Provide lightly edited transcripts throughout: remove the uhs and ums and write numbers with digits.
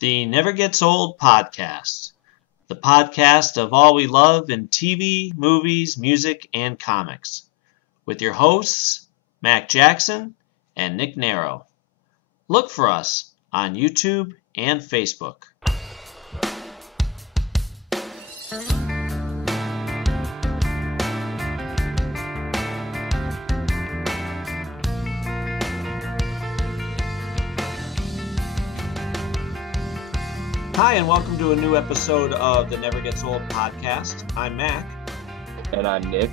The Never Gets Old podcast, the podcast of all we love in TV, movies, music, and comics, with your hosts, Mac Jackson and Nick Narrow. Look for us on YouTube and Facebook. Hi, and welcome to a new episode of the Never Gets Old podcast. I'm Mac. And I'm Nick.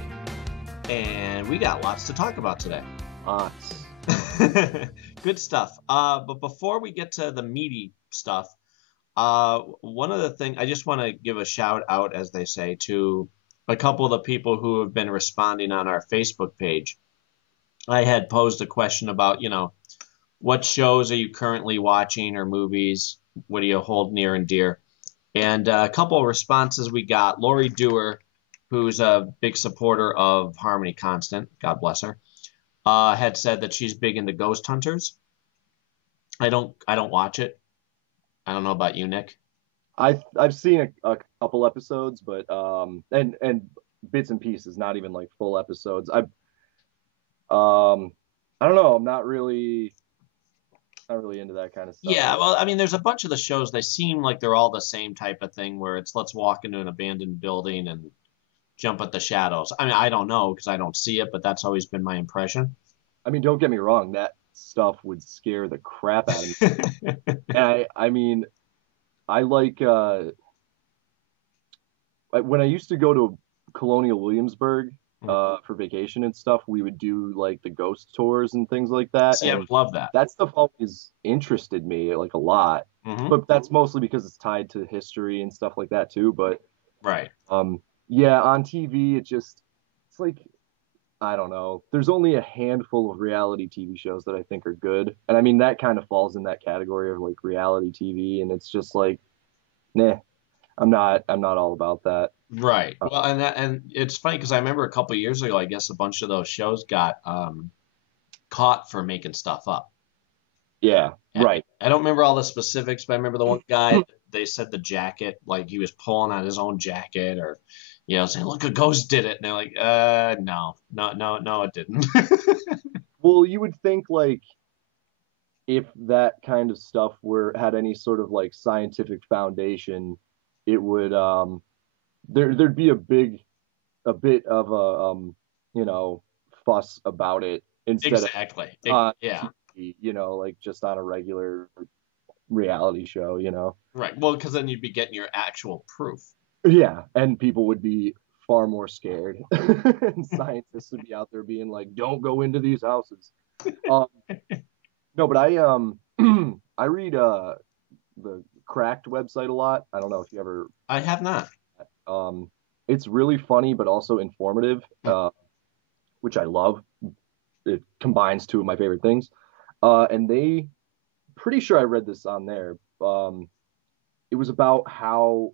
And we got lots to talk about today. Lots. Good stuff. But before we get to the meaty stuff, one of the things, I just want to give a shout out, as they say, to a couple of the people who have been responding on our Facebook page. I had posed a question about, what shows are you currently watching or movies? What do you hold near and dear? And a couple of responses we got. Lori Dewar, who's a big supporter of Harmony Constant, God bless her, had said that she's big into Ghost Hunters. I don't watch it. I don't know about you, Nick. I've seen a couple episodes, but and bits and pieces, not even like full episodes. I don't know. I'm not really into that kind of stuff. Yeah, well, I mean, there's a bunch of the shows, they seem like they're all the same type of thing where it's let's walk into an abandoned building and jump at the shadows. I mean, I don't know because I don't see it, but that's always been my impression. I mean, don't get me wrong, that stuff would scare the crap out of me. And I mean, I like when I used to go to Colonial Williamsburg for vacation and stuff, we would do like the ghost tours and things like that. See, I would love that. That stuff always interested me like a lot. Mm-hmm. But that's mostly because it's tied to history and stuff like that too. But right. Yeah, on TV it's like, I don't know. There's only a handful of reality TV shows that I think are good. And I mean that kind of falls in that category of like reality TV, and it's just like, nah, I'm not all about that. Right. Well, and it's funny because I remember a couple of years ago, I guess a bunch of those shows got caught for making stuff up. Yeah, right. I don't remember all the specifics, but I remember the one guy, they said the jacket, like he was pulling on his own jacket or, saying, look, a ghost did it. And they're like, no, it didn't. Well, you would think like if that kind of stuff had any sort of like scientific foundation, it would there'd be a bit of a fuss about it instead exactly. of yeah, TV, like just on a regular reality show, Right. Well, because then you'd be getting your actual proof. Yeah, and people would be far more scared. And scientists would be out there being like, "Don't go into these houses." No, but I I read the Cracked website a lot. I don't know if you ever. I have not. It's really funny but also informative, which I love. It combines two of my favorite things. And pretty sure I read this on there. It was about how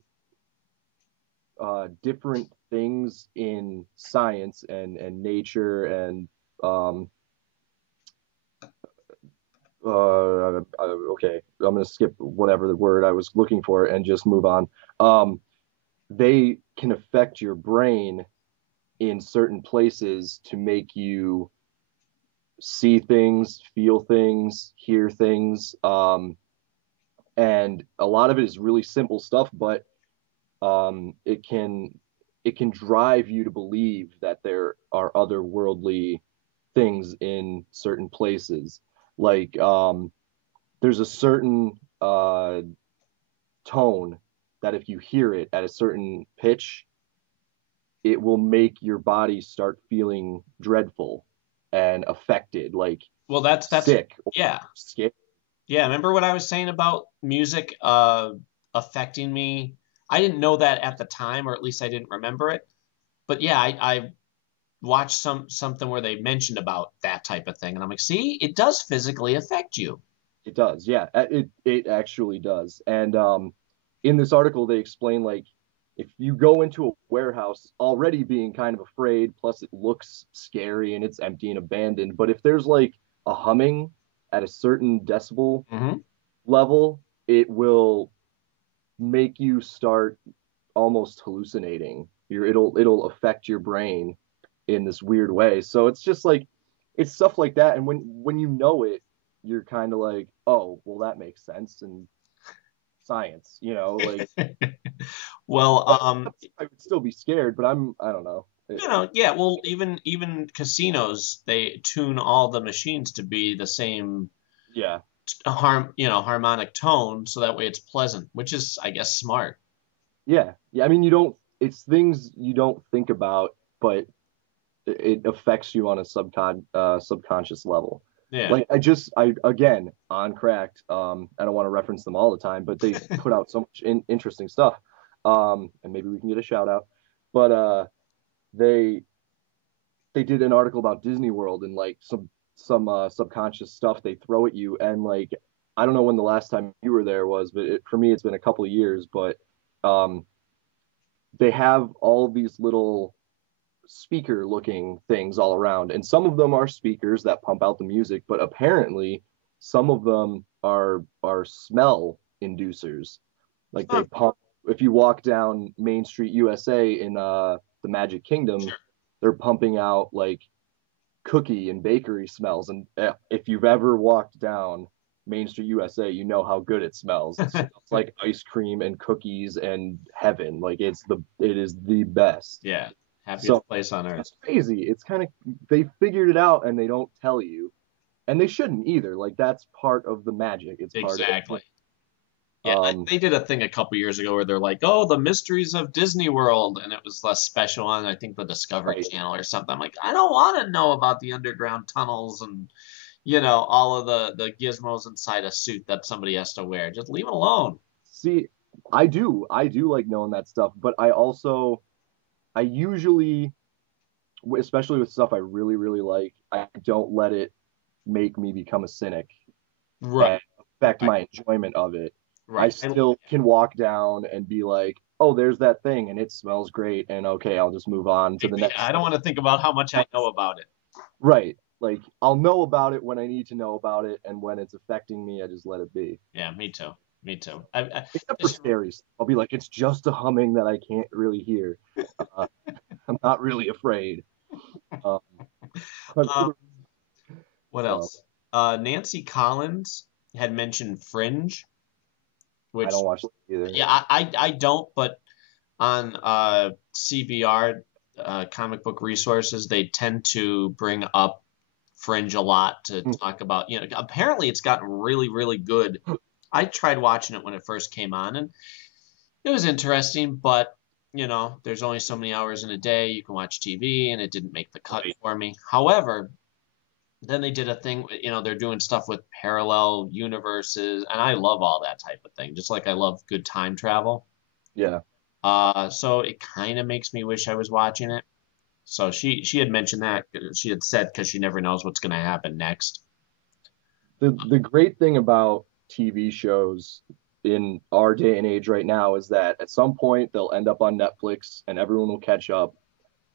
different things in science and nature and okay, I'm gonna skip whatever the word I was looking for and just move on. They can affect your brain in certain places to make you see things, feel things, hear things, and a lot of it is really simple stuff, but it can drive you to believe that there are otherworldly things in certain places. Like there's a certain tone that if you hear it at a certain pitch, it will make your body start feeling dreadful and affected, like that's sick. Yeah. Scared. Yeah, remember what I was saying about music affecting me? I didn't know that at the time, or at least I didn't remember it. But yeah, I watched something where they mentioned about that type of thing, and I'm like, see, it does physically affect you. It does, yeah. It actually does. And in this article, they explain like if you go into a warehouse already being kind of afraid, plus it looks scary and it's empty and abandoned, but if there's like a humming at a certain decibel level, it will make you start almost hallucinating. It'll affect your brain in this weird way. So it's just like it's stuff like that. And when you know it, you're kind of like, oh, well, that makes sense. And science, like Well, I would still be scared, but I don't know. yeah. Well, even casinos, they tune all the machines to be the same Yeah, harmonic tone, so that way it's pleasant, which is, I guess, smart. yeah, yeah. I mean, it's things you don't think about, but it affects you on a subconscious level. Yeah. Like I again on Cracked. I don't want to reference them all the time, but they put out so much interesting stuff. And maybe we can get a shout out. But they they did an article about Disney World and like some subconscious stuff they throw at you, and like I don't know when the last time you were there was, but for me it's been a couple of years. But um, they have all these little speaker looking things all around, and some of them are speakers that pump out the music, but apparently some of them are smell inducers. Like they Huh. pump, if you walk down Main Street USA in the Magic Kingdom, Sure. they're pumping out like cookie and bakery smells. And if you've ever walked down Main Street USA, you know how good it smells. It smells like ice cream and cookies and heaven. Like it is the best. Yeah. Happiest So place on earth. it's crazy. It's kind of they figured it out and they don't tell you. And they shouldn't either. Like that's part of the magic. It's part of Exactly. Yeah, um they did a thing a couple years ago where they're like, "Oh, the mysteries of Disney World," and it was less special on, I think, the Discovery right. Channel or something. I'm like, I don't want to know about the underground tunnels and all of the gizmos inside a suit that somebody has to wear. Just leave it alone. See, I do like knowing that stuff, but I usually, especially with stuff I really, really like, I don't let it make me become a cynic Right. and affect Right. my enjoyment of it. I Right. still can walk down and be like, oh, there's that thing and it smells great. And okay, I'll just move on to the I next don't thing. want to think about how much I know about it. Right. Like I'll know about it when I need to know about it. And when it's affecting me, I just let it be. Yeah, me too. Me too. Except for Just scary stuff. I'll be like, it's just a humming that I can't really hear. Uh, I'm not really afraid. Um, but uh, what so else? Nancy Collins had mentioned Fringe, I don't which watch that either. yeah, I don't, but on CBR, comic book resources, they tend to bring up Fringe a lot to Hmm. talk about. Apparently it's gotten really, really good. I tried watching it when it first came on, and it was interesting, but there's only so many hours in a day you can watch TV, and it didn't make the cut Right. for me. However, then they did a thing, they're doing stuff with parallel universes, and I love all that type of thing, just like I love good time travel. Yeah. So it kind of makes me wish I was watching it. So she had mentioned that she had said because she never knows what's going to happen next. The great thing about TV shows in our day and age right now is that at some point they'll end up on Netflix and everyone will catch up.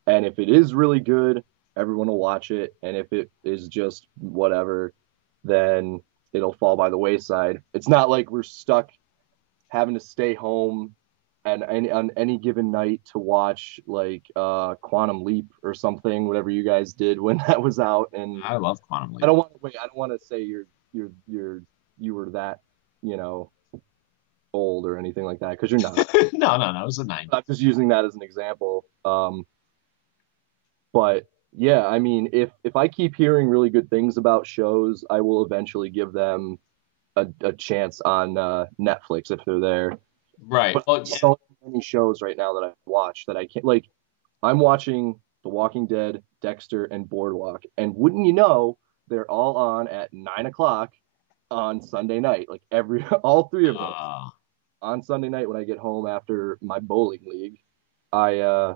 And if it is really good, everyone will watch it. And if it is just whatever, then it'll fall by the wayside. It's not like we're stuck having to stay home and on any given night to watch like Quantum Leap or something, whatever you guys did when that was out. And I love Quantum I Leap. don't want to wait. I don't want to say you were that you know old or anything like that because you're not. No, no, no. It was the 90s. I'm just using that as an example. But yeah, I mean, if I keep hearing really good things about shows, I will eventually give them a chance on Netflix if they're there. Right. But Well, yeah. so many shows right now that I watch that I can't like. I'm watching The Walking Dead, Dexter, and Boardwalk, and wouldn't you know, they're all on at 9 o'clock on Sunday night. Like every all three of them Uh, on Sunday night when I get home after my bowling league. I uh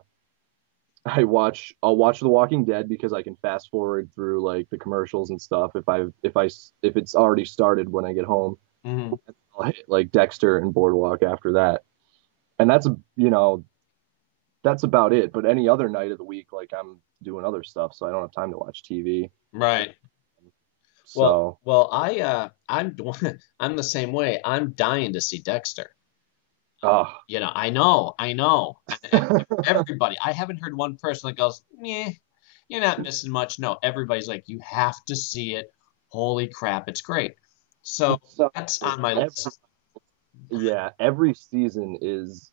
I'll watch The Walking Dead because I can fast forward through like the commercials and stuff if it's already started when I get home. mhm. I'll hit like Dexter and Boardwalk after that. And that's about it. But any other night of the week, like I'm doing other stuff, so I don't have time to watch TV. Right. So, I'm I'm the same way. I'm dying to see Dexter. oh, I know. Everybody, I haven't heard one person that goes, "Meh, you're not missing much." No, everybody's like, "You have to see it. Holy crap, it's great." So so that's on my list. yeah, every season is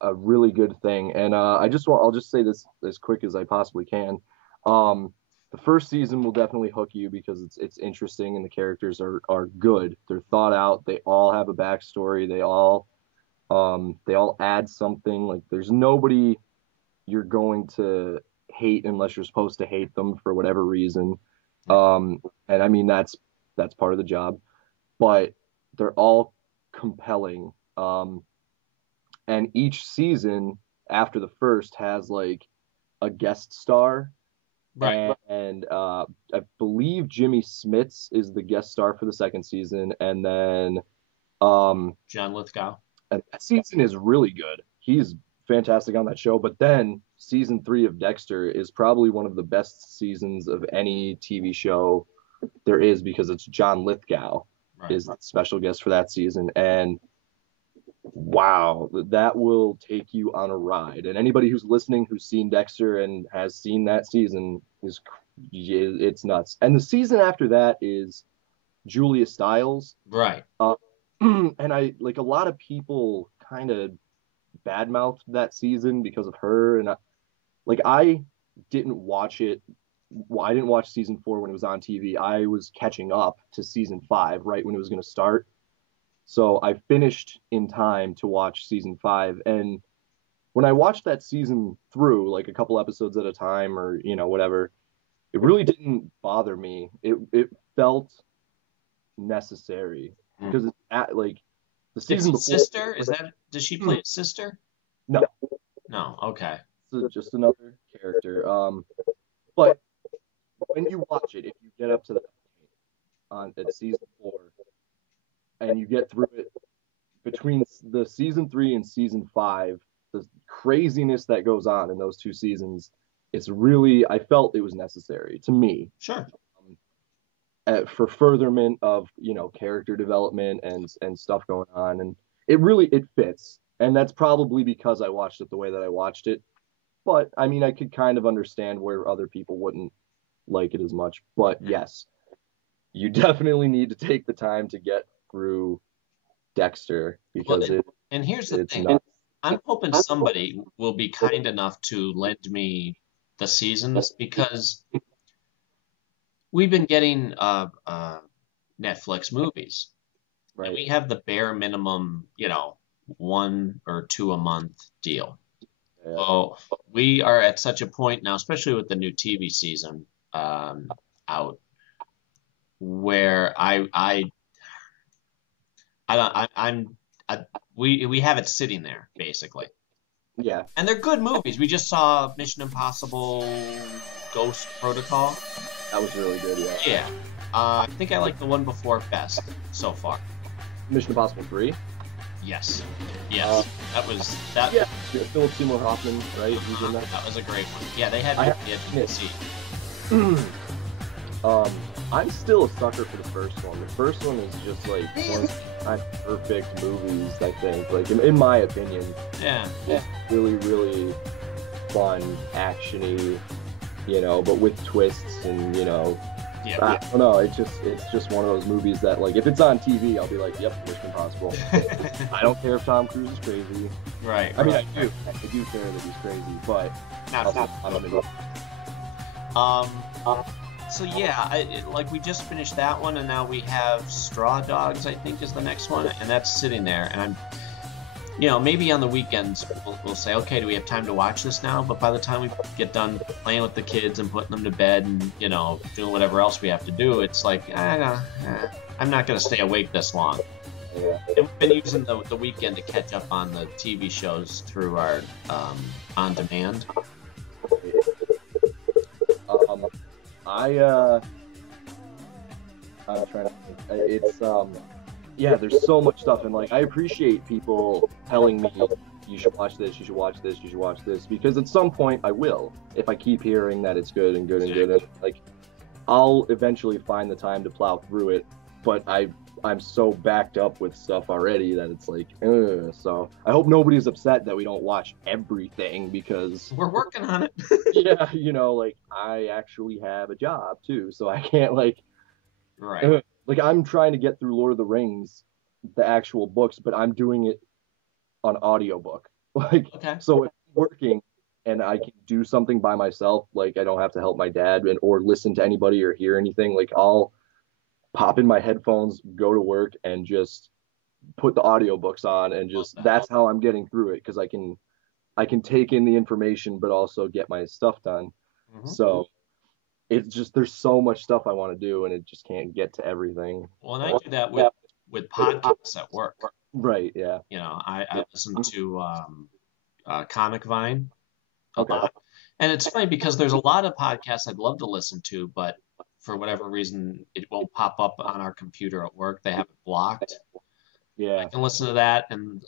a really good thing. And I'll just say this as quick as I possibly can. Um, the first season will definitely hook you because it's interesting and the characters are good. They're thought out. They all have a backstory. They all add something. Like there's nobody you're going to hate unless you're supposed to hate them for whatever reason. And I mean that's part of the job, but they're all compelling. And each season after the first has like a guest star, Right. and I believe Jimmy Smits is the guest star for the second season, and then John Lithgow. and that season is really good. He's fantastic on that show. But then season 3 of Dexter is probably one of the best seasons of any TV show there is because it's John Lithgow Right. is the special guest for that season, and wow, that will take you on a ride. And anybody who's listening who's seen Dexter and has seen that season is it's nuts. And the season after that is Julia Stiles. Right. And I like a lot of people kind of badmouthed that season because of her. And I didn't watch it. Well, I didn't watch season 4 when it was on TV. I was catching up to season 5 right when it was going to start. So I finished in time to watch season 5. And when I watched that season through, like a couple episodes at a time or, whatever, it really didn't bother me. It felt necessary because it's at like the season before. Sister? Does she play a sister? No. No. Okay. So just another character. But when you watch it, if you get up to that point at season 4, and you get through it between the season 3 and season 5, the craziness that goes on in those 2 seasons, I felt it was necessary to me. Sure. For furtherment of character development and stuff going on, and it fits, and that's probably because I watched it the way that I watched it. But I mean, I could kind of understand where other people wouldn't like it as much. But yes, you definitely need to take the time to get through Dexter because and here's the thing. Nuts. I'm hoping somebody will be kind enough to lend me the seasons because we've been getting Netflix movies. Right. And we have the bare minimum, 1 or 2 a month deal. Yeah. So we are at such a point now, especially with the new TV season out, where we have it sitting there basically. Yeah. And they're good movies. We just saw Mission Impossible Ghost Protocol. That was really good, yeah. Yeah. I think I like the one before best so far. Mission Impossible 3? Yes. Yes. That was that. Yeah. Philip Seymour Hoffman, right? He's in that. That was a great one. Yeah, they had me at see. I'm still a sucker for the first one. The first one is just like one of my perfect movies, I think. Like in my opinion. Yeah. It's really, really fun, actiony, but with twists and Yeah. I don't know. It's just one of those movies that like if it's on TV, I'll be like, yep, Mission Impossible. I don't care if Tom Cruise is crazy. Right. I mean, I do care that he's crazy, but So yeah, like we just finished that one, and now we have Straw Dogs, I think, is the next one, and that's sitting there. And I'm, maybe on the weekends we'll say, okay, do we have time to watch this now? But by the time we get done playing with the kids and putting them to bed and doing whatever else we have to do, it's like I'm not going to stay awake this long. Yeah. And we've been using the weekend to catch up on the TV shows through our on demand. I'm trying to think. It's yeah, there's so much stuff, and like I appreciate people telling me you should watch this, you should watch this, you should watch this, because at some point I will, if I keep hearing that it's good and good and good. And like I'll eventually find the time to plow through it, but I'm so backed up with stuff already that it's like, ugh. So I hope nobody's upset that we don't watch everything because We're working on it. yeah, like I actually have a job too, so I can't like Right. like I'm trying to get through Lord of the Rings, the actual books, but I'm doing it on audiobook. Like Okay. so if I'm working and I can do something by myself, like I don't have to help my dad and or listen to anybody or hear anything, like I'll pop in my headphones, go to work and just put the audiobooks on and Love just that. that's how I'm getting through it because I can take in the information but also get my stuff done. Hmm. So it's just there's so much stuff I want to do and it just can't get to everything. Well, and I do that with podcasts at work. Right, yeah. I listen to Comic Vine a Okay. lot, and it's funny because there's a lot of podcasts I'd love to listen to, but for whatever reason, it won't pop up on our computer at work. They have it blocked. I Yeah. can listen to that and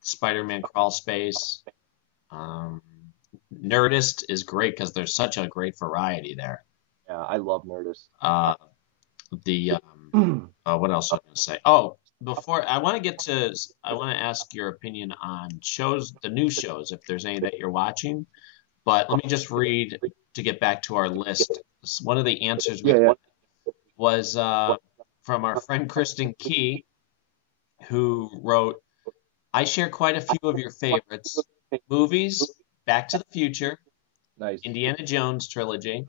Spider-Man Crawl Space. Um, Nerdist is great because there's such a great variety there. Yeah, I love Nerdist. Uh, the what else was I going to say? Oh, before I want to ask your opinion on shows, the new shows, if there's any that you're watching. But let me just read to get back to our list. One of the answers we Yeah, yeah. got was from our friend Kristen Key, who wrote, I share quite a few of your favorites movies, Back to the Future, Nice. Indiana Jones trilogy.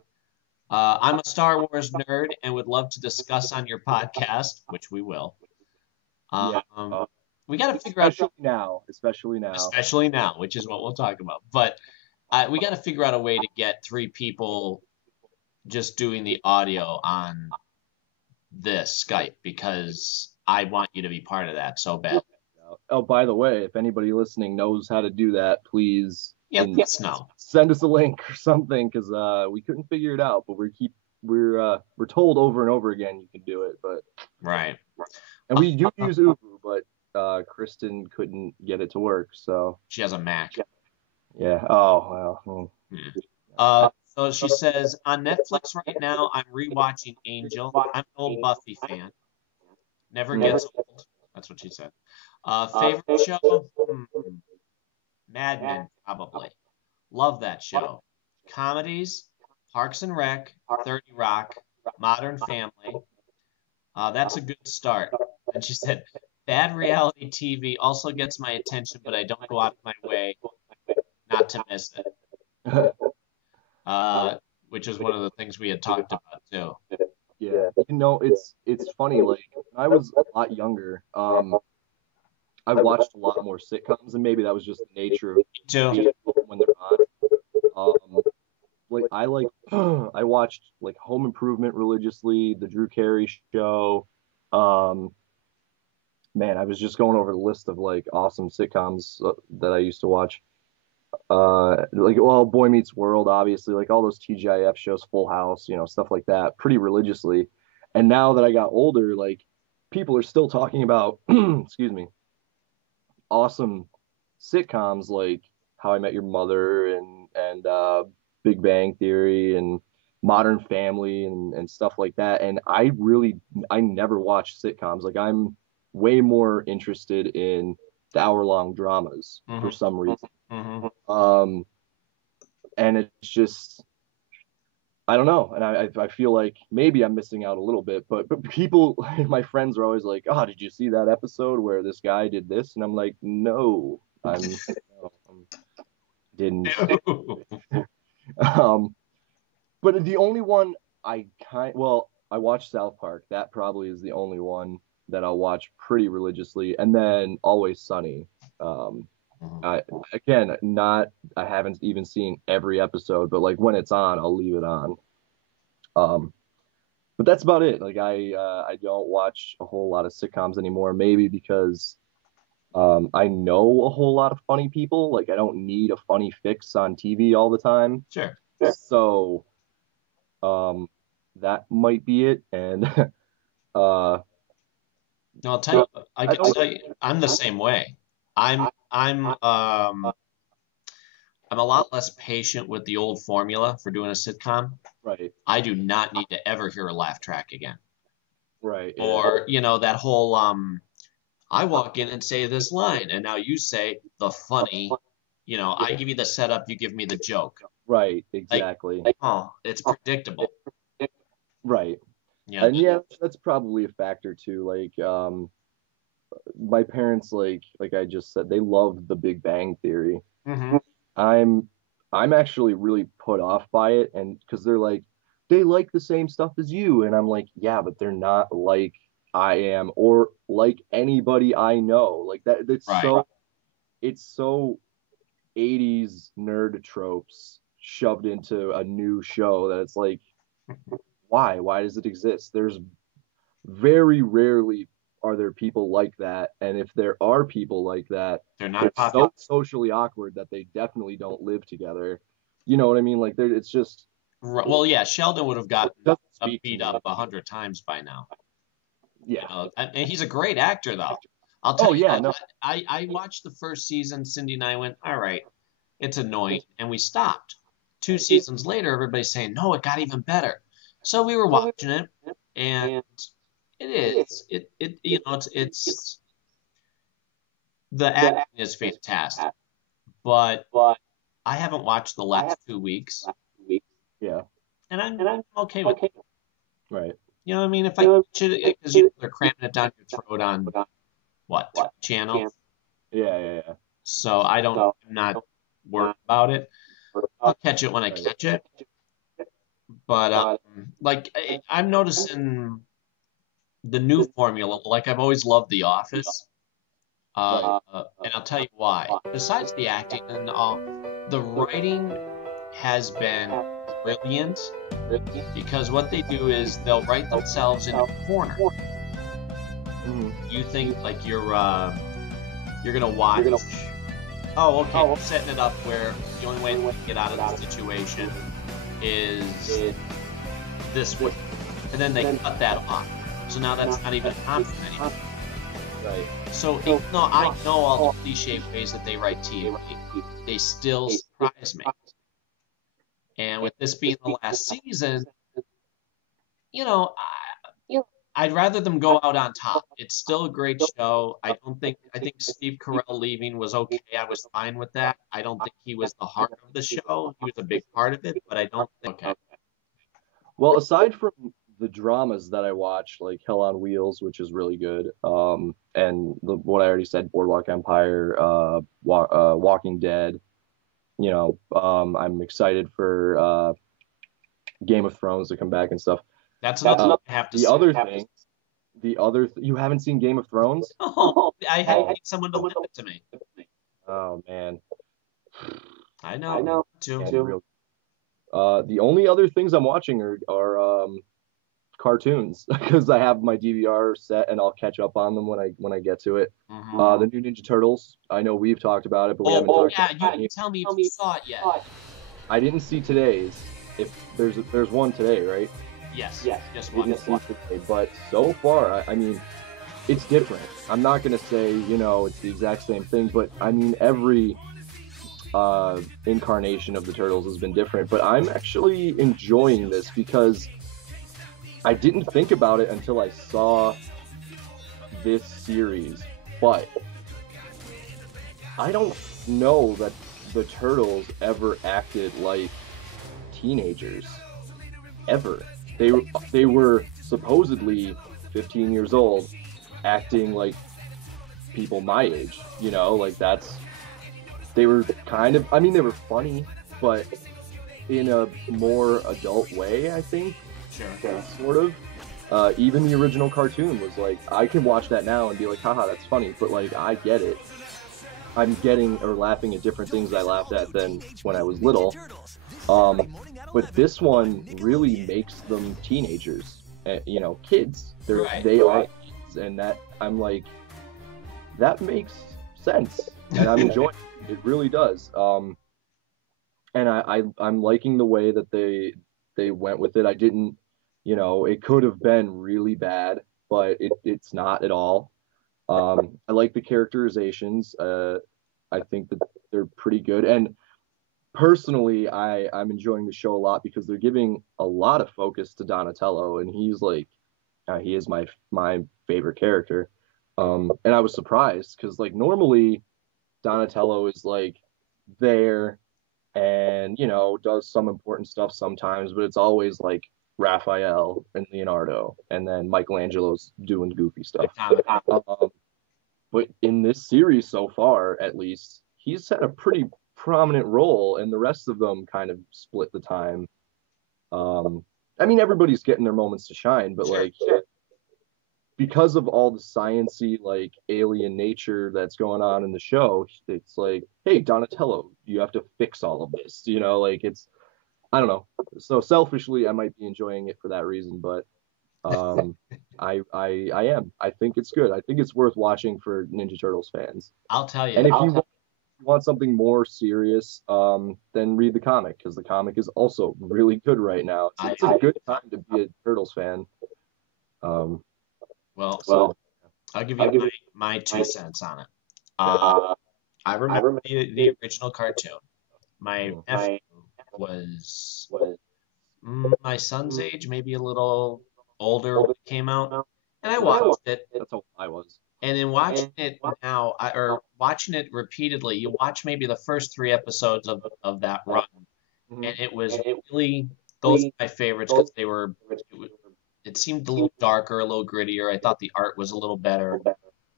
I'm a Star Wars nerd and would love to discuss on your podcast, which we will. Yeah. Um, we got to figure out, Especially now. especially now, which is what we'll talk about. But we got to figure out a way to get three people just doing the audio on this Skype because I want you to be part of that so bad. Oh, by the way, if anybody listening knows how to do that, please Yeah, let's know. send us a link or something because we couldn't figure it out, but we're told over and over again you can do it, but Right. and we do use Uber, but Kristen couldn't get it to work, so She has a Mac. yeah. Oh well. Yeah. So she says on Netflix right now, I'm rewatching Angel. I'm an old Buffy fan. Never gets old. That's what she said. Favorite show? Mad Men, probably. Love that show. Comedies, Parks and Rec, 30 Rock, Modern Family. That's a good start. And she said, bad reality TV also gets my attention, but I don't go out of my way not to miss it. Which is one of the things we had talked about too. Yeah, it's funny. Like when I was a lot younger, I watched a lot more sitcoms, and maybe that was just the nature of Me too. when they're on. Like I watched like Home Improvement religiously, the Drew Carey show. Um, man, I was just going over the list of like awesome sitcoms that I used to watch. Like well, Boy Meets World, obviously, like all those TGIF shows, Full House, stuff like that, pretty religiously. And now that I got older, like people are still talking about, excuse me, awesome sitcoms like How I Met Your Mother and Big Bang Theory and Modern Family and stuff like that. And I never watch sitcoms. Like I'm way more interested in the hour-long dramas for Mm-hmm. some reason. Mm-hmm. And it's just I don't know, and I feel like maybe I'm missing out a little bit, but people, my friends are always like, "Oh, did you see that episode where this guy did this?" And I'm like, "No, no, didn't." Um, but the only one I watch South Park. That probably is the only one that I'll watch pretty religiously, and then Always Sunny. Um, I again, not I haven't even seen every episode, but like when it's on, I'll leave it on. Um, but that's about it. Like I don't watch a whole lot of sitcoms anymore. Maybe because I know a whole lot of funny people. Like I don't need a funny fix on TV all the time. Sure. So um, that might be it. And uh, No, I'll tell you, I I can don't tell you, I'm the same way. I'm a lot less patient with the old formula for doing a sitcom. Right. I do not need to ever hear a laugh track again. Right. Yeah. Or, that whole I walk in and say this line, and now you say the funny, I give you the setup, you give me the joke. Right. Like, Exactly. oh, it's predictable. Right. Yeah. And yeah, that's probably a factor too. Like, my parents, like I just said, they love The Big Bang Theory. Hmm. I'm I'm actually really put off by it, and because they're like, they like the same stuff as you, and I'm like, yeah, but they're not like I am or like anybody I know. Like that, Right. it's so 80s nerd tropes shoved into a new show that it's like, why? Why does it exist? There's very rarely are there people like that, and if there are people like that, They're not they're popular. so socially awkward that they definitely don't live together. You know what I mean? Like, it's just, Well, yeah, Sheldon would have it gotten doesn't speak to beat me. up 100 times by now. Yeah. And he's a great actor, though. I'll tell Oh you yeah, what, no. I watched the first season. Cindy and I went, all right, it's annoying, and we stopped. Two Right. seasons later, everybody's saying, no, it got even better. So we were watching it, and it is. It's the acting is fantastic, but I haven't watched the last 2 weeks, Yeah. and I'm okay with it. Right. You know what I mean? If I watch it, because they're cramming it down your throat on what, 3 channels? Yeah. Yeah. Yeah. So I'm not worried about it. I'll catch it when I Right. catch it. But like I'm noticing the new formula. Like I've always loved The Office, Right. and I'll tell you why. Besides the acting and all, the writing has been brilliant because what they do is they'll write themselves in a corner. Mhm. You think like you're gonna watch. Oh, okay. We're setting it up where the only way to get out of the situation is this way, and then they cut that off. So now that's not even an option anymore. Right. So even though I know all the cliche ways that they write TV, they still surprise me. And with this being the last season, you know, I'd rather them go out on top. It's still a great show. I think Steve Carell leaving was okay. I was fine with that. I don't think he was the heart of the show. He was a big part of it, but I don't think okay. Well, aside from the dramas that I watch, like Hell on Wheels, which is really good, and what I already said, Boardwalk Empire, Walking Dead, I'm excited for Game of Thrones to come back and stuff. That's another I have to The say. other thing, you haven't seen Game of Thrones? Oh, I had Oh, someone to lend it to me. oh man, I know. Too. man, real. The only other things I'm watching are cartoons because I have my DVR set and I'll catch up on them when I get to it. Mm-hmm. The new Ninja Turtles. I know we've talked about it, but we haven't Oh, talked yeah, about you it. didn't tell me if you saw it yet. I didn't see today's. If there's one today, right? Yes, just one. Didn't see today, but so far, I mean, it's different. I'm not gonna say it's the exact same thing, but I mean every incarnation of the Turtles has been different. But I'm actually enjoying this because I didn't think about it until I saw this series, but I don't know that the Turtles ever acted like teenagers. Ever. They were supposedly 15 years old, acting like people my age. Like they were kind of. I mean, they were funny, but in a more adult way, I think. Sure. Sort of. Even the original cartoon was like, I can watch that now and be like, haha, that's funny, but like, I get it. I'm getting or laughing at different things I laughed at than when I was little. But this one really makes them teenagers, kids. They are kids, and that I'm like, that makes sense, and I'm enjoying it. It really does. And I'm liking the way that they went with it. I didn't, it could have been really bad, but it's not at all. I like the characterizations. I think that they're pretty good. And personally, I'm enjoying the show a lot because they're giving a lot of focus to Donatello, and he's like he is my favorite character. And I was surprised because like normally Donatello is like there and does some important stuff sometimes, but it's always like Raphael and Leonardo, and then Michelangelo's doing goofy The stuff. comic. But in this series so far, at least, he's had a pretty prominent role, and the rest of them kind of split the time. Um, I mean, everybody's getting their moments to shine, but Sure, like sure. because of all the sciency, like alien nature that's going on in the show, it's like, hey, Donatello, you have to fix all of this. Like it's I don't know. So selfishly, I might be enjoying it for that reason, but um, I am. I think it's good. I think it's worth watching for Ninja Turtles fans. I'll tell you. And if you want something more serious, then read the comic because the comic is also really good right now. It's a good time to be a Turtles fan. Um, Well, so I'll give you my 2 cents on it. Uh, I remember the original cartoon. My nephew was my son's age, maybe a little older when it came out, and I watched it. that's how I was. And in watching it now, or watching it repeatedly, you watch maybe the first 3 episodes of that run, and it was really those are my favorites because it seemed a little darker, a little grittier. I thought the art was a little better.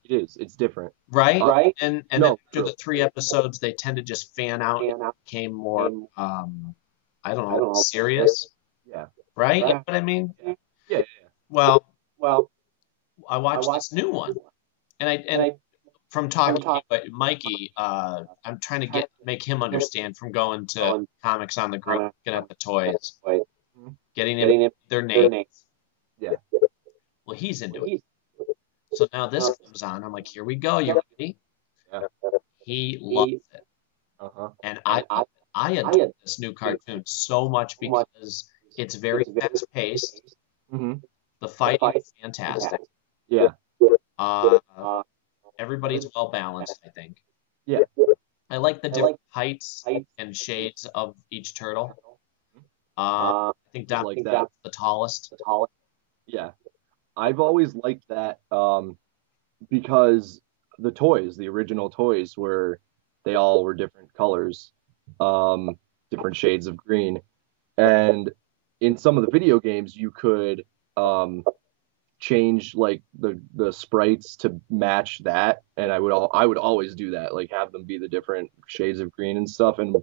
It is. It's different. Right? And then No, after the 3 episodes, they tend to just fan out and became more, I don't know, serious. Yeah. Right? You know what I mean? Yeah. Well, I watched this new one, and I from talking to Mikey, I'm trying to make him understand from going to comics on the group, looking at the toys, getting him their names. Yeah. Well, he's into it. So now this comes on. I'm like, here we go. You ready? Yeah. He loves it. And I adore this new cartoon so much because it's very fast paced. The fighting is fantastic. Yeah. Everybody's well balanced, I think. Yeah. I like the different heights and shades of each turtle. I think like that. the tallest. Yeah. I've always liked that because the original toys they all were different colors, different shades of green. And in some of the video games, you could change like the sprites to match that, and I would always do that, like have them be the different shades of green and stuff. And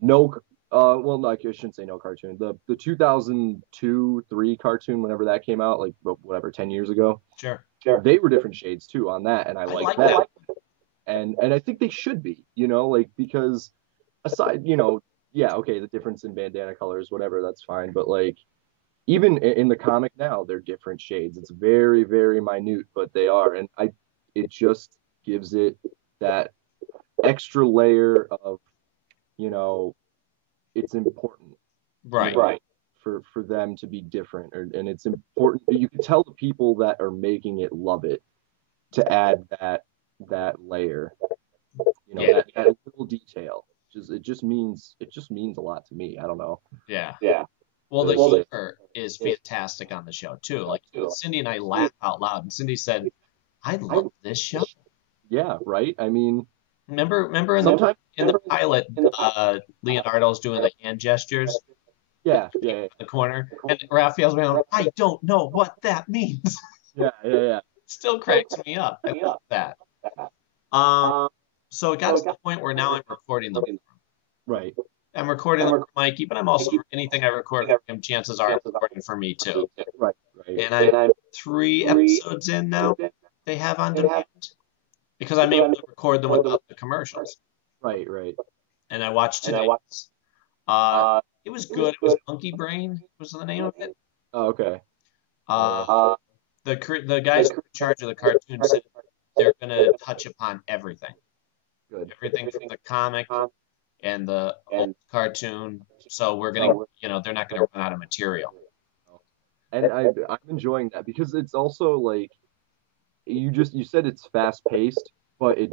no, well, no, I shouldn't say no cartoon. The 2002-3 cartoon, whenever that came out, like whatever 10 years ago, Sure. they were different shades too on that, and I like that. And I think they should be, like because aside, yeah, okay, the difference in bandana colors, whatever, that's fine, but like even in the comic now, they're different shades. It's very, very minute, but they are, and it just gives it that extra layer of, it's important, Right. for them to be different, and it's important. You can tell the people that are making it love it to add that layer, that little detail. It just means a lot to me. I don't know. Yeah. Well, the humor is fantastic on the show too. Like Cindy and I laugh out loud, and Cindy said, "I love this show." Yeah, right. I mean, remember in the pilot, Leonardo's doing the hand gestures. Yeah. In the corner, and Raphael's going, "I don't know what that means." Yeah. Still cracks me up. I love that. So it got to the point where now I'm recording them. Right. I'm recording them for Mikey, but I'm also anything I record for him, chances are recording for me too. Right. And I'm 3 episodes in now. They have on demand because I'm able to record them without the commercials. Right. And I watched today. It was good. It was Monkey Brain was the name of it. Oh, okay. The guys in charge of the cartoon said they're going to touch upon everything. Good. Everything from the comic and the old cartoon. So we're going to, they're not going to run out of material. And I'm enjoying that because it's also like you said it's fast paced, but it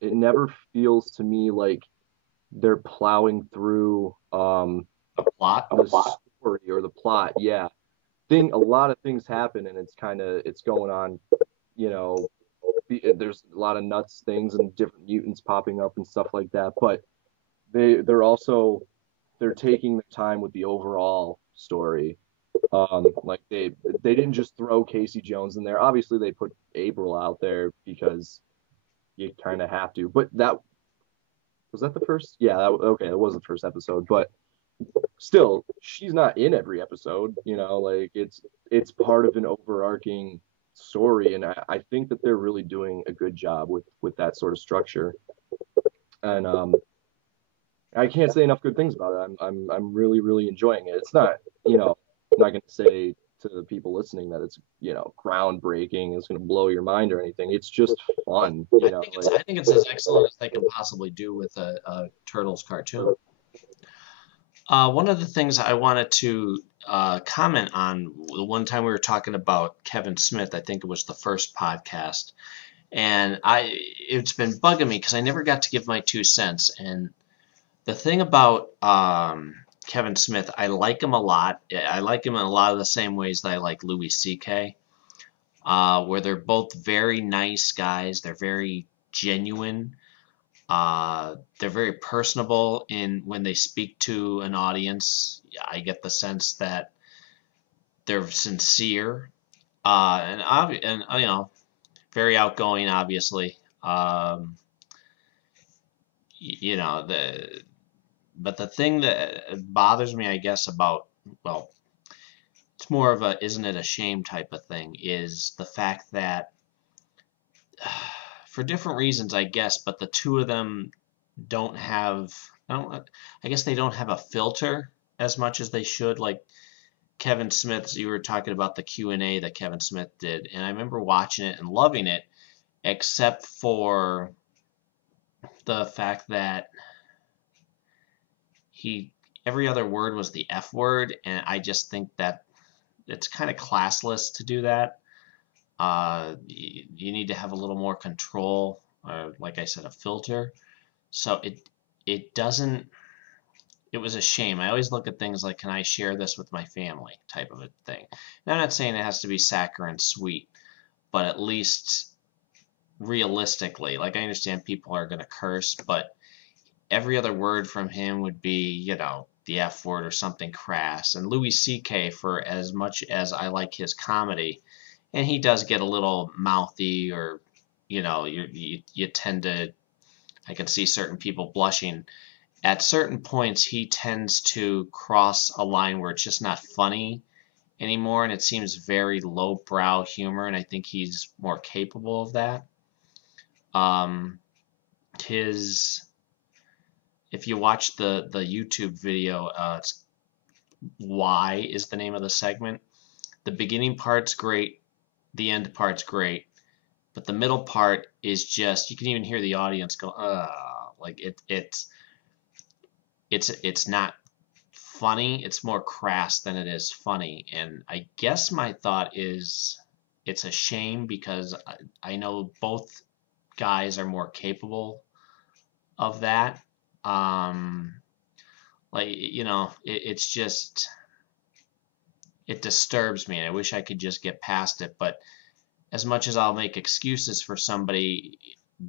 never feels to me like they're plowing through The plot. the story or the plot. Yeah, a lot of things happen, and it's going on. You know, there's a lot of nuts things and different mutants popping up and stuff like that. But they're also they're taking the time with the overall story. Like they didn't just throw Casey Jones in there. Obviously, they put April out there because you kind of have to. But that was that the first? Yeah, okay, it was the first episode. But still, she's not in every episode. Like it's part of an overarching story, and I think that they're really doing a good job with that sort of structure. And I can't say enough good things about it. I'm really really enjoying it. It's not I'm not going to say to the people listening that it's groundbreaking. It's going to blow your mind or anything. It's just fun. I think it's as excellent as they can possibly do with a Turtles cartoon. One of the things I wanted to comment on, the one time we were talking about Kevin Smith, I think it was the first podcast, and it's been bugging me because I never got to give my 2 cents. And the thing about Kevin Smith, I like him a lot. I like him in a lot of the same ways that I like Louis C.K., where they're both very nice guys. They're very genuine. They're very personable in when they speak to an audience. I get the sense that they're sincere and very outgoing. Obviously, you know the but the thing that bothers me, I guess, about well, it's more of a isn't it a shame type of thing is the fact that for different reasons, I guess, but the two of them don't have I guess they don't have a filter as much as they should. Like Kevin Smith's, you were talking about the Q&A that Kevin Smith did, and I remember watching it and loving it, except for the fact that he every other word was the F word, and I just think that it's kind of classless to do that. You need to have a little more control, or like I said, a filter. So it doesn't. It was a shame. I always look at things like, can I share this with my family, type of a thing. Now, I'm not saying it has to be saccharine sweet, but at least realistically, like I understand people are going to curse, but every other word from him would be, the F word or something crass. And Louis C.K., for as much as I like his comedy, and he does get a little mouthy, or you tend to, I can see certain people blushing at certain points. He tends to cross a line where it's just not funny anymore, and it seems very lowbrow humor, and I think he's more capable of that. um his If you watch the YouTube video, it's Why is the name of the segment. The beginning part's great, the end part's great, but the middle part is just, you can even hear the audience go, like it's not funny. It's more crass than it is funny. And I guess my thought is it's a shame because I know both guys are more capable of that. Um, it's just, it disturbs me. I wish I could just get past it, but as much as I'll make excuses for somebody,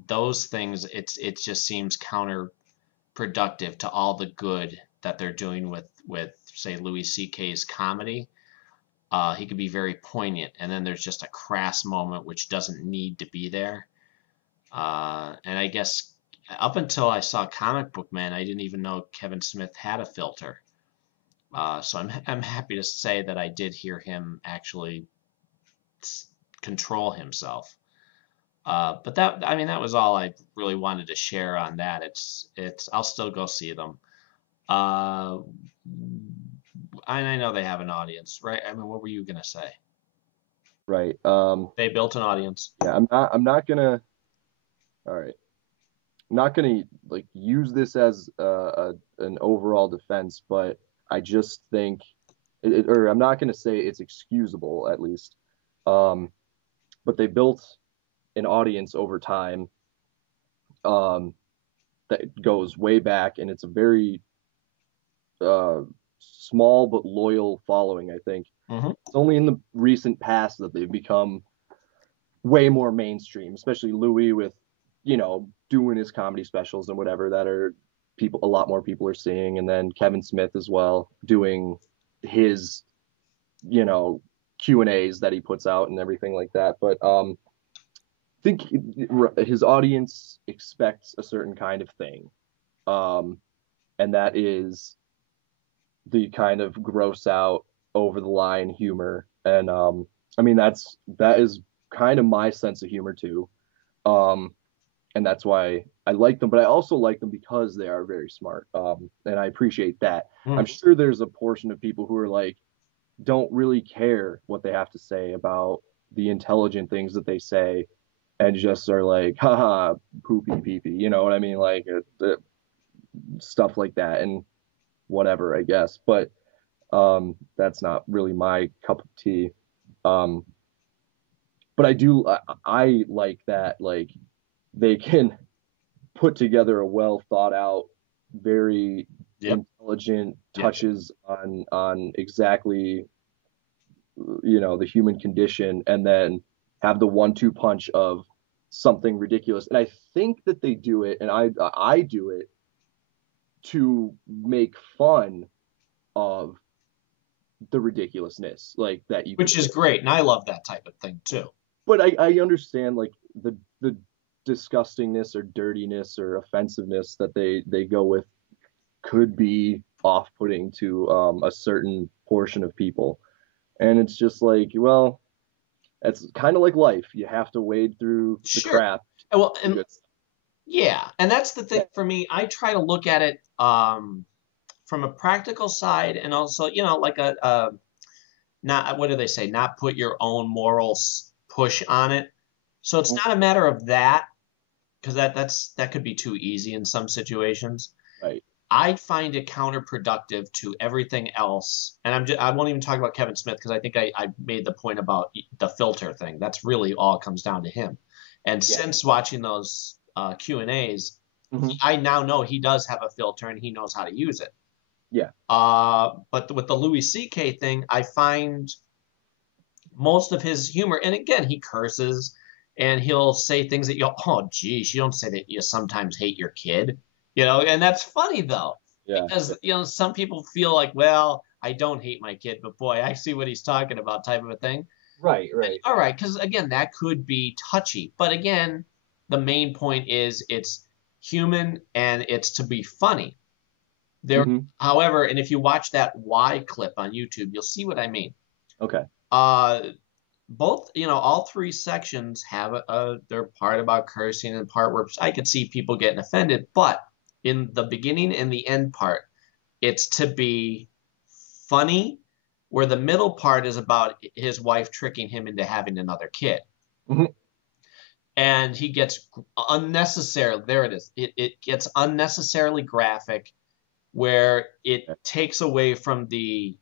those things, it just seems counterproductive to all the good that they're doing with say Louis C.K.'s comedy. He could be very poignant, and then there's just a crass moment which doesn't need to be there. And I guess up until I saw Comic Book Man, I didn't even know Kevin Smith had a filter. So I'm happy to say that I did hear him actually control himself. But that was all I really wanted to share on that. I'll still go see them. Uh, I know they have an audience, right? I mean, what were you gonna say? Right. They built an audience. Yeah, I'm not gonna. All right. I'm not gonna like use this as an overall defense, but I just think, or I'm not gonna say it's excusable at least. Um, but they built an audience over time. Um, that goes way back, and it's a very uh, small but loyal following, I think. Hmm. It's only in the recent past that they've become way more mainstream, especially Louis with, doing his comedy specials and whatever that are a lot more people are seeing. And then Kevin Smith as well doing his, Q&As that he puts out and everything like that. But I think his audience expects a certain kind of thing. Um, and that is the kind of gross out, over the line humor. And I mean that is kind of my sense of humor too. Um, and that's why I like them, but I also like them because they are very smart. And I appreciate that. I'm Hmm. sure there's a portion of people who are like don't really care what they have to say about the intelligent things that they say, and just are like, haha, poopy peepee, you know what I mean? Like stuff like that and whatever, I guess. But that's not really my cup of tea. Um, but I like that, like they can put together a well thought out, very Yep. intelligent Yep. touches on exactly, the human condition, and then have the 1-2 punch of something ridiculous. And I think that they do it, and I do it to make fun of the ridiculousness like that you can Which is say. great, and I love that type of thing too. But I understand like the disgustingness or dirtiness or offensiveness that they go with could be off-putting to a certain portion of people. And it's just like, well, it's kind of like life. You have to wade through the Sure. crap. Well, The and good yeah, and that's the thing for me. I try to look at it from a practical side, and also, like a not what do they say? Not put your own morals push on it. So it's stuff. not a matter of that, because that could be too easy in some situations. Right. I find it counterproductive to everything else. And I won't even talk about Kevin Smith because I think I made the point about the filter thing. That's really all it comes down to him. And Yeah. since watching those Q&As, Hmm. I now know he does have a filter and he knows how to use it. Yeah. But with the Louis C.K. thing, I find most of his humor, and again, he curses and he'll say things that oh, geez, you don't say that you sometimes hate your kid, and that's funny though, Yeah. because, some people feel like, well, I don't hate my kid, but boy, I see what he's talking about type of a thing. Right. Right. All right, because again, that could be touchy, but again, the main point is it's human and it's to be funny. There, Hmm. however, and if you watch that Y clip on YouTube, you'll see what I mean. Okay. Uh, both, all three sections have their part about cursing and part where I could see people getting offended, but in the beginning and the end part, it's to be funny, where the middle part is about his wife tricking him into having another kid. Hmm. And he gets unnecessarily, there it is, it gets unnecessarily graphic, where it takes away from the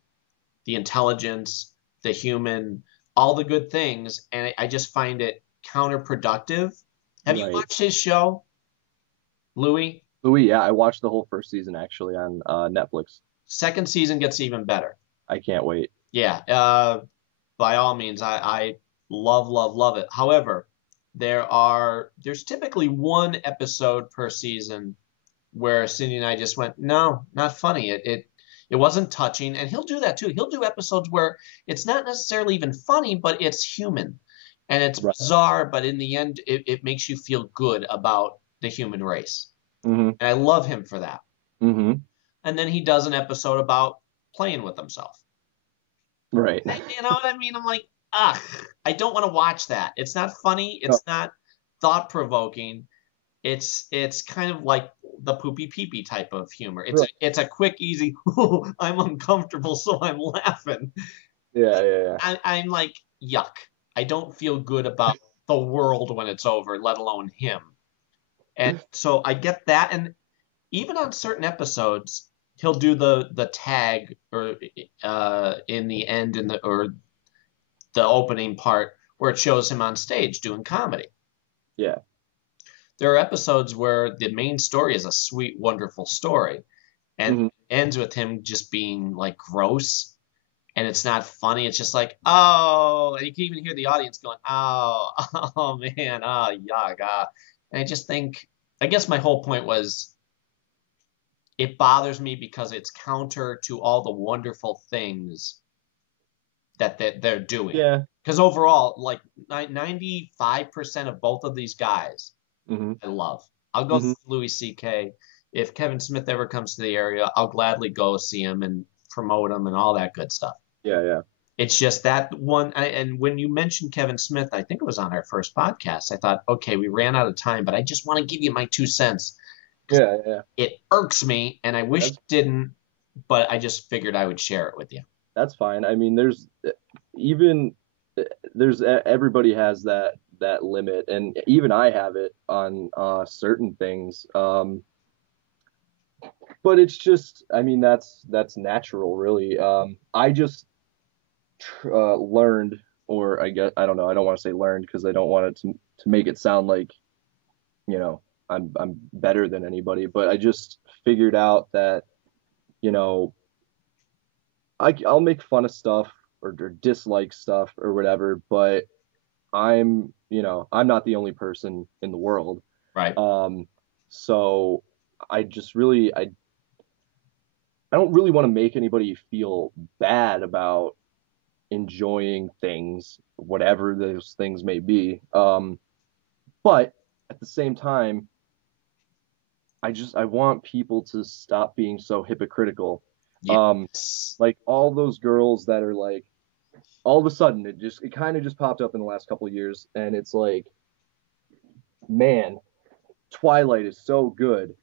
intelligence, the human, all the good things, and I just find it counterproductive. Have you Right. watched his show, Louis? Louis, yeah, I watched the whole first season actually on Netflix. Second season gets even better. I can't wait. Yeah, by all means, I love, love, love it. However, there's typically one episode per season where Cindy and I just went, no, not funny. It wasn't touching, and he'll do that too. He'll do episodes where it's not necessarily even funny, but it's human, and it's Right. bizarre. But in the end, it makes you feel good about the human race, Hmm. and I love him for that. Hmm. And then he does an episode about playing with himself. Right. You know what I mean? I'm like, ugh, I don't want to watch that. It's not funny. No. It's not thought provoking. It's kind of like the poopy peepee type of humor. Right. It's a quick, easy. I'm uncomfortable, so I'm laughing. Yeah. Yeah. Yeah. I'm like, yuck. I don't feel good about the world when it's over, let alone him. And so I get that, and even on certain episodes, he'll do the tag or in the end or the opening part where it shows him on stage doing comedy. Yeah. there are episodes where the main story is a sweet, wonderful story, and Hmm. ends with him just being like gross, and it's not funny. It's just like, oh, and you can even hear the audience going, oh, oh man, oh, yuck. And I just think, I guess my whole point was it bothers me because it's counter to all the wonderful things that they're doing. Yeah. Because overall, like 95% of both of these guys, Hmm. I love. I'll go see Hmm. Louis C.K. If Kevin Smith ever comes to the area, I'll gladly go see him and promote him and all that good stuff. Yeah, yeah. It's just that one. And when you mentioned Kevin Smith, I think it was on our first podcast, I thought, okay, we ran out of time, but I just want to give you my 2 cents. Yeah, yeah. It irks me, and I wish it That's didn't, but I just figured I would share it with you. that's fine. I mean, even everybody has that limit, and even I have it on certain things. But it's just, I mean, that's natural, really. I just learned, or I guess I don't know. I don't want to say learned because I don't want it to make it sound like you know I'm better than anybody. But I just figured out that you know I'll make fun of stuff or dislike stuff or whatever, but I'm not the only person in the world. Right. Um, so I just really I don't really want to make anybody feel bad about enjoying things, whatever those things may be. But at the same time, I want people to stop being so hypocritical. Um, Yes. like all those girls that are like all of a sudden it kind of just popped up in the last couple of years, and it's like, man, Twilight is so good.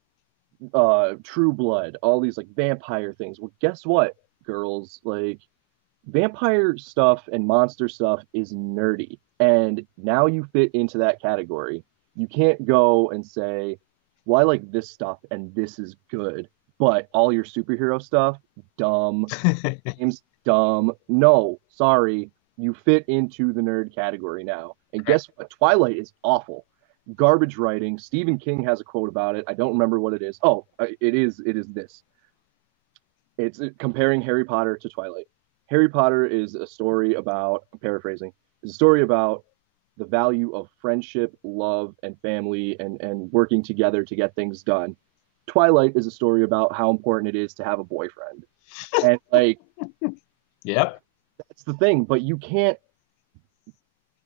True Blood, all these like vampire things. Well, guess what, girls? Like vampire stuff and monster stuff is nerdy. And now you fit into that category. You can't go and say, well, I like this stuff and this is good, but all your superhero stuff, dumb. Games, dumb. No, sorry. You fit into the nerd category now. And guess what? Twilight is awful. Garbage writing. Stephen King has a quote about it. I don't remember what it is. Oh, it is this. It's comparing Harry Potter to Twilight. Harry Potter is a story about, I'm paraphrasing, is a story about the value of friendship, love, and family and working together to get things done. Twilight is a story about how important it is to have a boyfriend. And like Yep. that's the thing, but you can't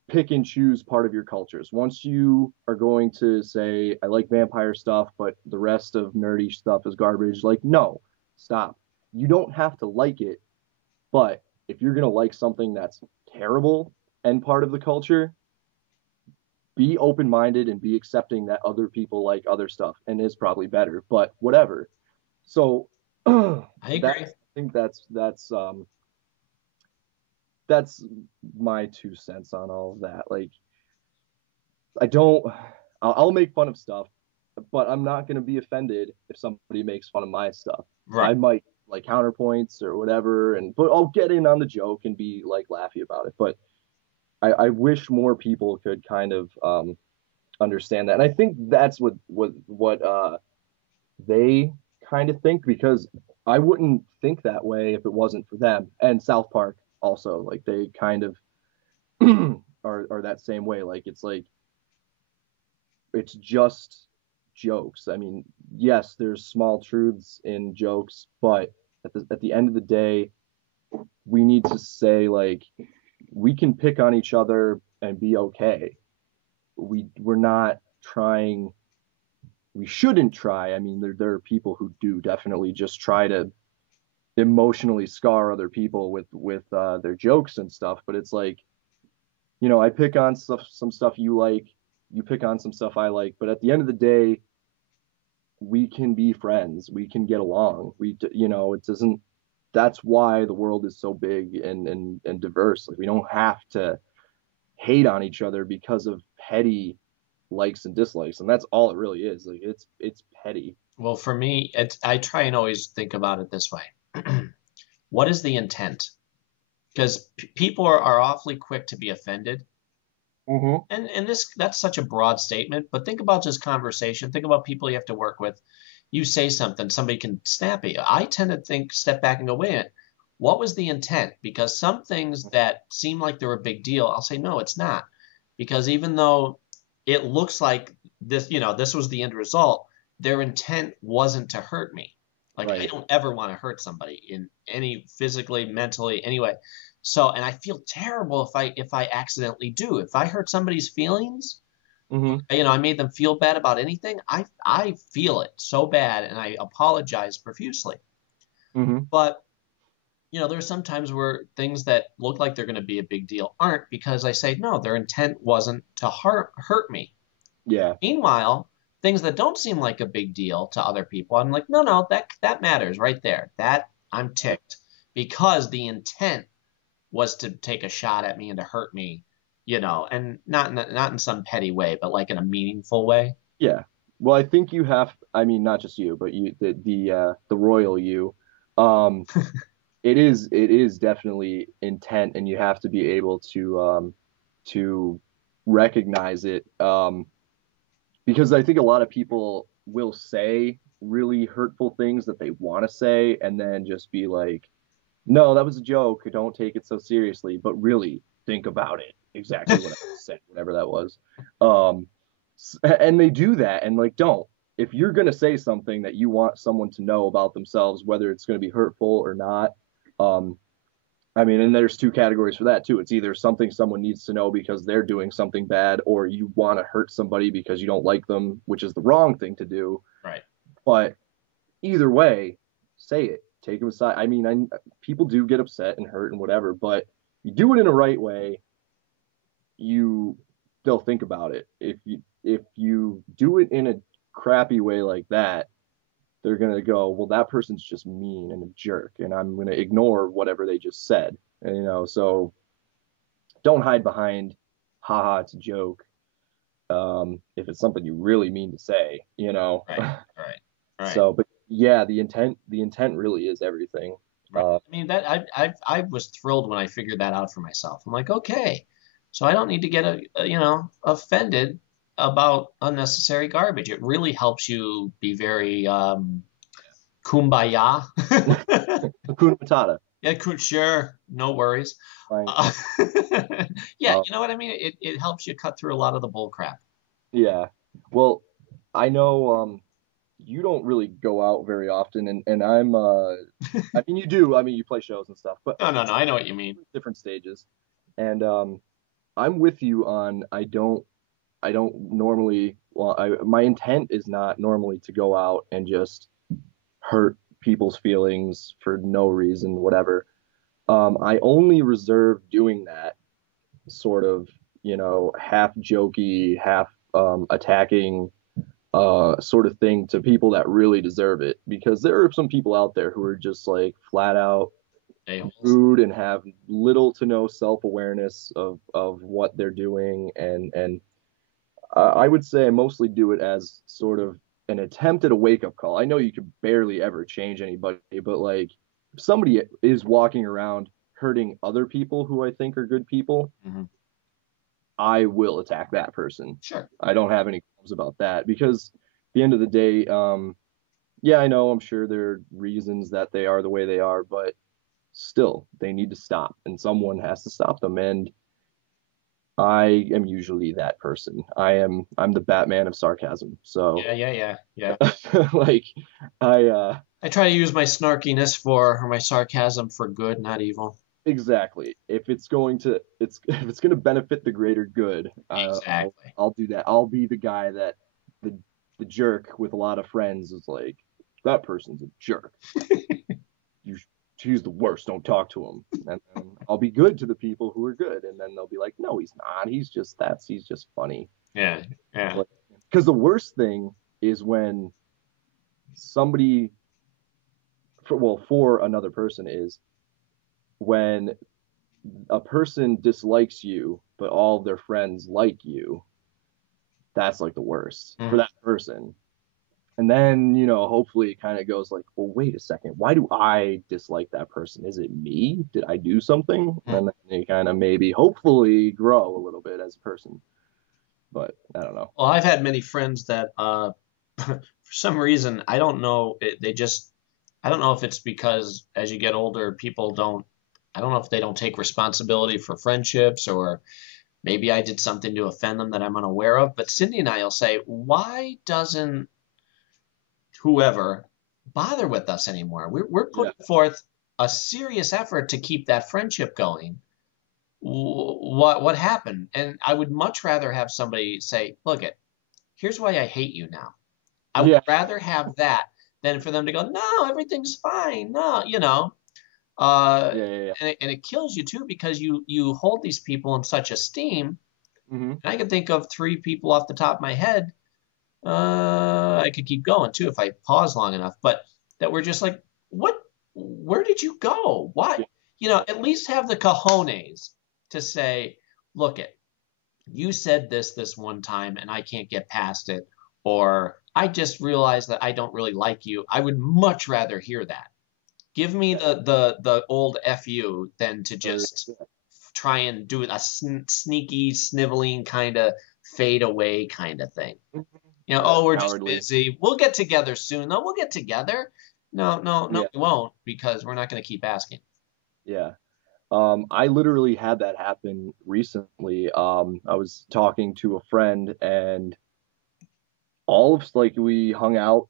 pick and choose part of your cultures. Once you are going to say, I like vampire stuff, but the rest of nerdy stuff is garbage, like, no, stop. You don't have to like it, but if you're going to like something that's terrible and part of the culture, be open minded and be accepting that other people like other stuff and is probably better, but whatever. So I agree. I think that's my 2 cents on all of that. Like I don't. I'll make fun of stuff, but I'm not gonna be offended if somebody makes fun of my stuff. Right. I might like counterpoints or whatever, and but I'll get in on the joke and be like laughy about it. But I wish more people could kind of understand that, and I think that's what they kind of think because I wouldn't think that way if it wasn't for them. And South Park also, like they kind of are that same way. Like it's just jokes. I mean, yes, there's small truths in jokes, but at the end of the day, we need to say like we can pick on each other and be okay. We're not trying. We shouldn't try. I mean, there are people who do definitely just try to emotionally scar other people with their jokes and stuff. But it's like I pick on some stuff you like, you pick on some stuff I like, but at the end of the day, we can be friends. We can get along. It doesn't. That's why the world is so big and diverse. Like we don't have to hate on each other because of petty likes and dislikes, and that's all it really is. Like it's petty. Well, for me, I try and always think about it this way. What is the intent? Because people are awfully quick to be offended, Hmm. And that's such a broad statement, but think about just conversation. Think about people you have to work with. You say something, somebody can snap at you. I tend to think, step back and go, wait a minute, what was the intent? Because some things that seem like they're a big deal, I'll say, no, it's not. Because even though it looks like this, this was the end result, their intent wasn't to hurt me. Like I Right. don't ever want to hurt somebody in any physically, mentally, anyway. So, and I feel terrible if I accidentally do. If I hurt somebody's feelings, Hmm. I made them feel bad about anything, I feel it so bad and I apologize profusely. Hmm. But there's some times where things that look like they're going to be a big deal aren't, because I say no, their intent wasn't to hurt me. Yeah. Meanwhile, things that don't seem like a big deal to other people, I'm like, no, no, that matters right there. That I'm ticked because the intent was to take a shot at me and to hurt me, and not in some petty way, but like in a meaningful way. Yeah. Well, I think you have, I mean, not just you, but the royal you, um, it is definitely intent, and you have to be able to recognize it. Because I think a lot of people will say really hurtful things that they want to say, and then just be like, no, that was a joke. Don't take it so seriously. But really think about it. Exactly what I said, whatever that was. Um, and they do that, and like, don't. If you're gonna say something that you want someone to know about themselves, whether it's gonna be hurtful or not, um, I mean, and there's two categories for that too. It's either something someone needs to know because they're doing something bad, or you want to hurt somebody because you don't like them, which is the wrong thing to do. Right. But either way, say it. Take them aside. I mean, people do get upset and hurt and whatever, but you do it in a right way, you they'll think about it. If you do it in a crappy way like that, they're gonna go, well, that person's just mean and a jerk, and I'm gonna ignore whatever they just said. And, so don't hide behind, haha, it's a joke. If it's something you really mean to say. Right. Right. Right. So, but yeah, the intent really is everything. Right. Uh, I mean, that I was thrilled when I figured that out for myself. I'm like, okay, so I don't need to get offended about unnecessary garbage. It really helps you be very kumbaya. Hakuna Matata. Yeah, sure, no worries. Fine. Uh, yeah, Uh, you know what I mean? It helps you cut through a lot of the bull crap. yeah. Well, I know you don't really go out very often, and I mean, you do. I mean, you play shows and stuff, but No, no, no. I know what you mean. different stages. And I'm with you on I don't normally, well, my intent is not normally to go out and just hurt people's feelings for no reason, whatever. I only reserve doing that sort of, half jokey, half attacking sort of thing to people that really deserve it. Because there are some people out there who are just like flat out A-holes. rude and have little to no self-awareness of what they're doing, and I would say I mostly do it as sort of an attempt at a wake-up call. I know you could barely ever change anybody, but like if somebody is walking around hurting other people who I think are good people, Hmm. I will attack that person. Sure. I don't have any qualms about that because at the end of the day, yeah, I know I'm sure there are reasons that they are the way they are, but still, they need to stop, and someone has to stop them. And I am usually that person. I'm the Batman of sarcasm. So Yeah, yeah, yeah, yeah. like I I try to use my snarkiness or my sarcasm for good, not evil. exactly. If it's going to it's if it's going to benefit the greater good, Exactly. I'll do that. I'll be the guy that the the jerk with a lot of friends is like, that person's a jerk. You He's the worst. Don't talk to him. And then I'll be good to the people who are good, and then they'll be like, no, he's not. He's just funny. Yeah, yeah. Like, because the worst thing is when somebody, for another person, is when a person dislikes you, but all of their friends like you. That's like the worst for Mm. that person. And then, hopefully it kind of goes like, well, wait a second, why do I dislike that person? Is it me? Did I do something? Hmm. And then you kind of maybe hopefully grow a little bit as a person. But I don't know. Well, I've had many friends that, for some reason, I don't know, they just, I don't know if it's because as you get older, people don't, I don't know if they don't take responsibility for friendships, or maybe I did something to offend them that I'm unaware of. But Cindy and I will say, why doesn't whoever bother with us anymore? We're Yeah. putting forth a serious effort to keep that friendship going. What happened? And I would much rather have somebody say, look, here's why I hate you now. I would Yeah. rather have that than for them to go, no, everything's fine. No, you know. Uh, Yeah. Yeah. Yeah. and it kills you too, because you hold these people in such esteem. Hmm. And I can think of three people off the top of my head. I could keep going too if I pause long enough, but that we're just like, what? Where did you go? Why? Yeah. At least have the cojones to say, look, you said this one time and I can't get past it, or I just realized that I don't really like you. I would much rather hear that. Give me Yeah. the old fu than to just Yeah. try and do a sneaky sniveling kind of fade away kind of thing. Yeah. Oh, we're just Cowardly. busy. We'll get together soon. No, we'll get together. No, no, no, Yeah. we won't, because we're not going to keep asking. Yeah. I literally had that happen recently. I was talking to a friend and all of like we hung out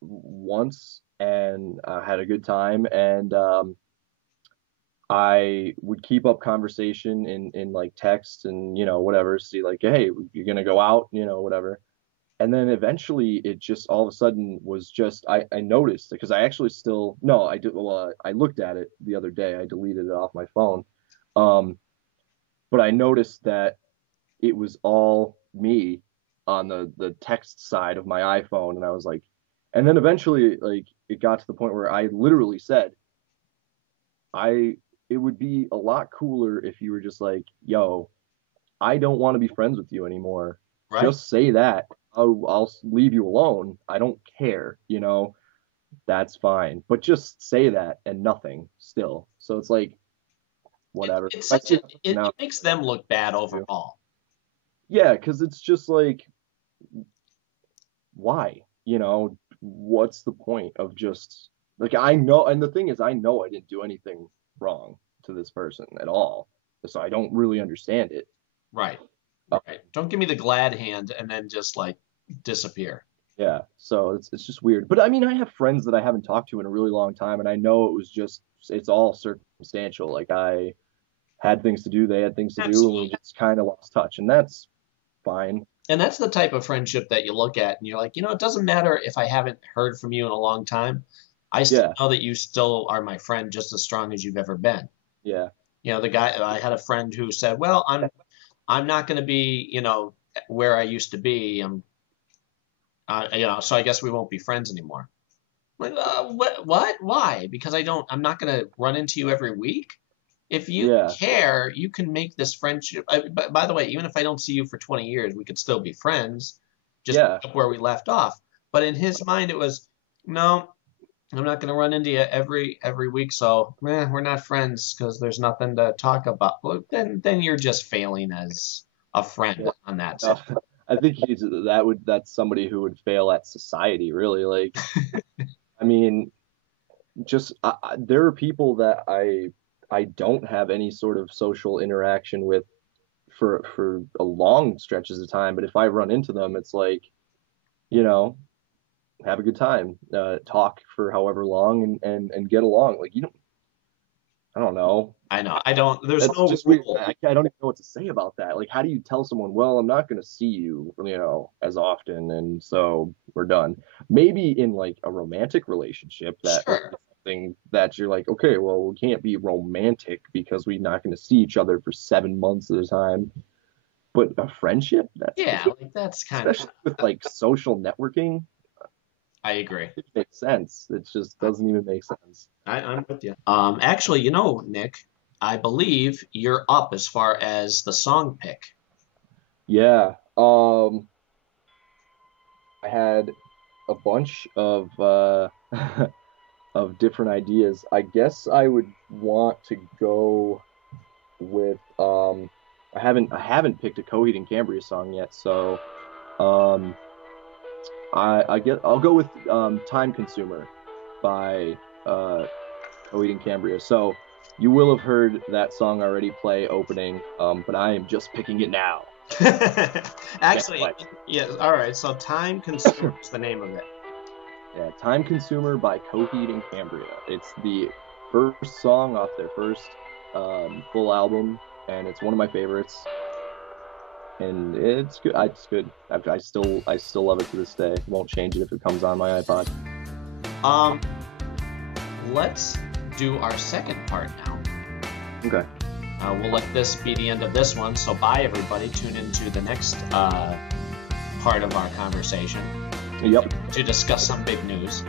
once and had a good time and I would keep up conversation in like text and whatever, see like, hey, you're gonna go out, whatever. And then eventually it just all of a sudden was just I noticed because I actually still no, I did well, I looked at it the other day. I deleted it off my phone. Um, but I noticed that it was all me on the text side of my iPhone, and I was like, and then eventually like it got to the point where I literally said, I it would be a lot cooler if you were just like, yo, I don't want to be friends with you anymore. Right? Just say that. I'll leave you alone. I don't care, that's fine. But just say that and nothing still. So it's like, whatever. It's I such see a, that it, now. it makes them look bad Too. overall. Yeah, because it's just like, why? What's the point of just like I know, and the thing is, I know I didn't do anything wrong to this person at all, so I don't really understand it. Right. Uh, Right. Don't give me the glad hand and then just like disappear. yeah, so it's just weird. But I mean, I have friends that I haven't talked to in a really long time, and I know it's all circumstantial. Like I had things to do, they had things to do, and we Absolutely. just kind of lost touch, and that's fine. And that's the type of friendship that you look at and you're like, it doesn't matter if I haven't heard from you in a long time. I still Yeah, know that you still are my friend just as strong as you've ever been. yeah, The guy, I had a friend who said, "Well, I'm not going to be, where I used to be. So I guess we won't be friends anymore." I'm like, what? Why? Because I'm not going to run into you every week. If you yeah, care, you can make this friendship. But by the way, even if I don't see you for 20 years, we could still be friends, just yeah. pick up where we left off. But in his mind, it was, no, I'm not going to run into you every week, so we're not friends because there's nothing to talk about. Well, then you're just failing as a friend Yeah. on that No, sense. I think that's somebody who would fail at society, really. Like, I mean, just there are people that I don't have any sort of social interaction with for a long stretches of time, but if I run into them, it's like, you know, have a good time, talk for however long and get along. Like, I don't know. I know. I don't. There's That's no just weird. rule. I don't even know what to say about that. Like, how do you tell someone, well, I'm not going to see you, as often, and so we're done. Maybe in like a romantic relationship, that would Sure. be something that you're like, okay, well, we can't be romantic because we're not going to see each other for 7 months at a time. But a friendship, that's Yeah, weird, like that's kind of. especially with like social networking. I agree. It makes sense. It just doesn't even make sense. I'm with you. Actually, Nick, I believe you're up as far as the song pick. Yeah. I had. a bunch of of different ideas. I guess I would want to go with I haven't picked a Coheed and Cambria song yet, so um I'll go with Time Consumer by Coheed and Cambria. So you will have heard that song already play opening, but I am just picking it now. Actually, yeah. All right. So Time Consumer is the name of it. Yeah, Time Consumer by Coheed and Cambria. It's the first song off their first full album, and it's one of my favorites. And it's good. It's good. I still love it to this day. Won't change it if it comes on my iPod. Um, let's do our second part now. Okay. We'll let this be the end of this one. So bye, everybody. Tune into the next part of our conversation. Yep. To discuss some big news.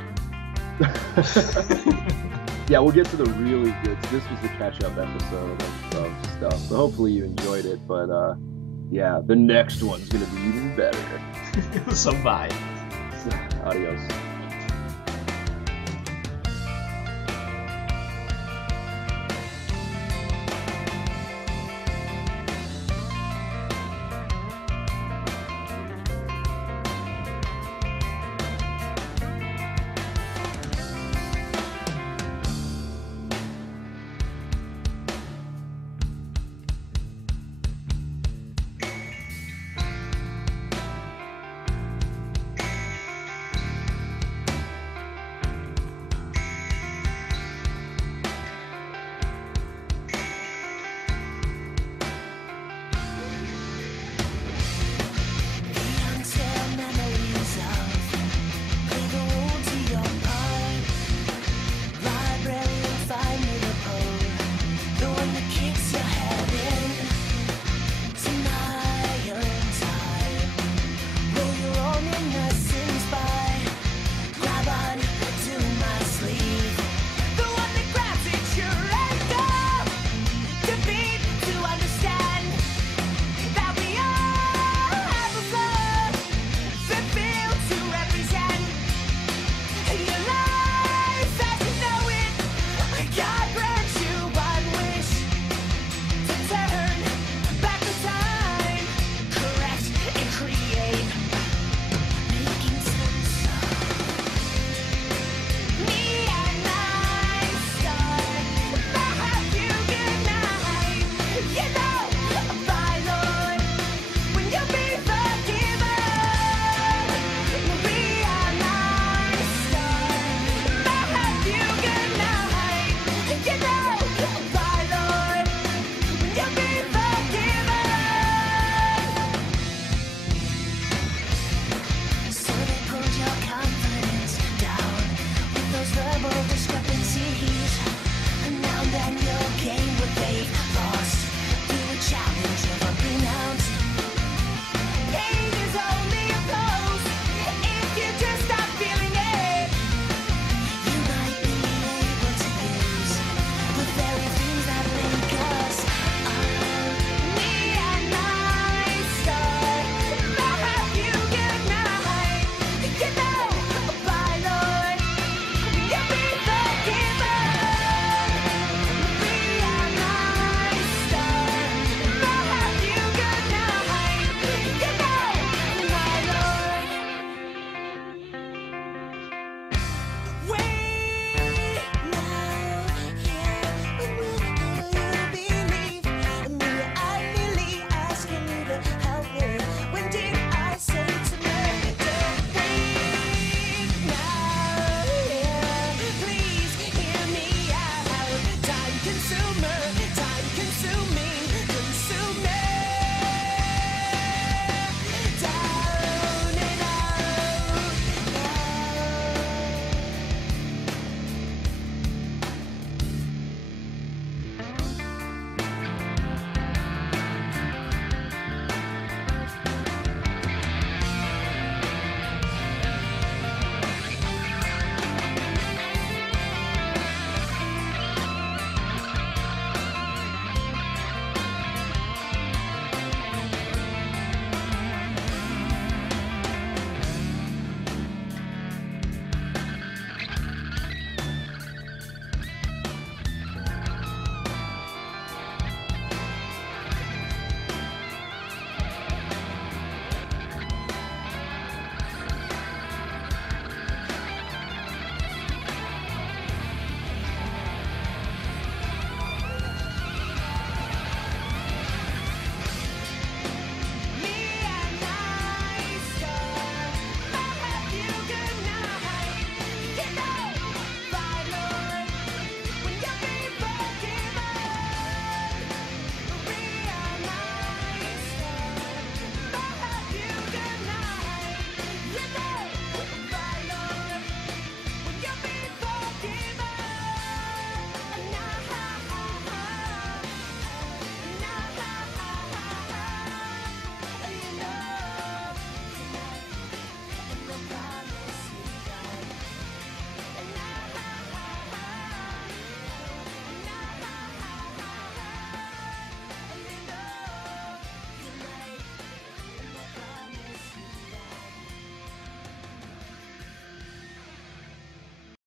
Yeah, we'll get to the really good. This was the catch-up episode of stuff. So hopefully you enjoyed it. But yeah, the next one's gonna be even better. So bye. Adios.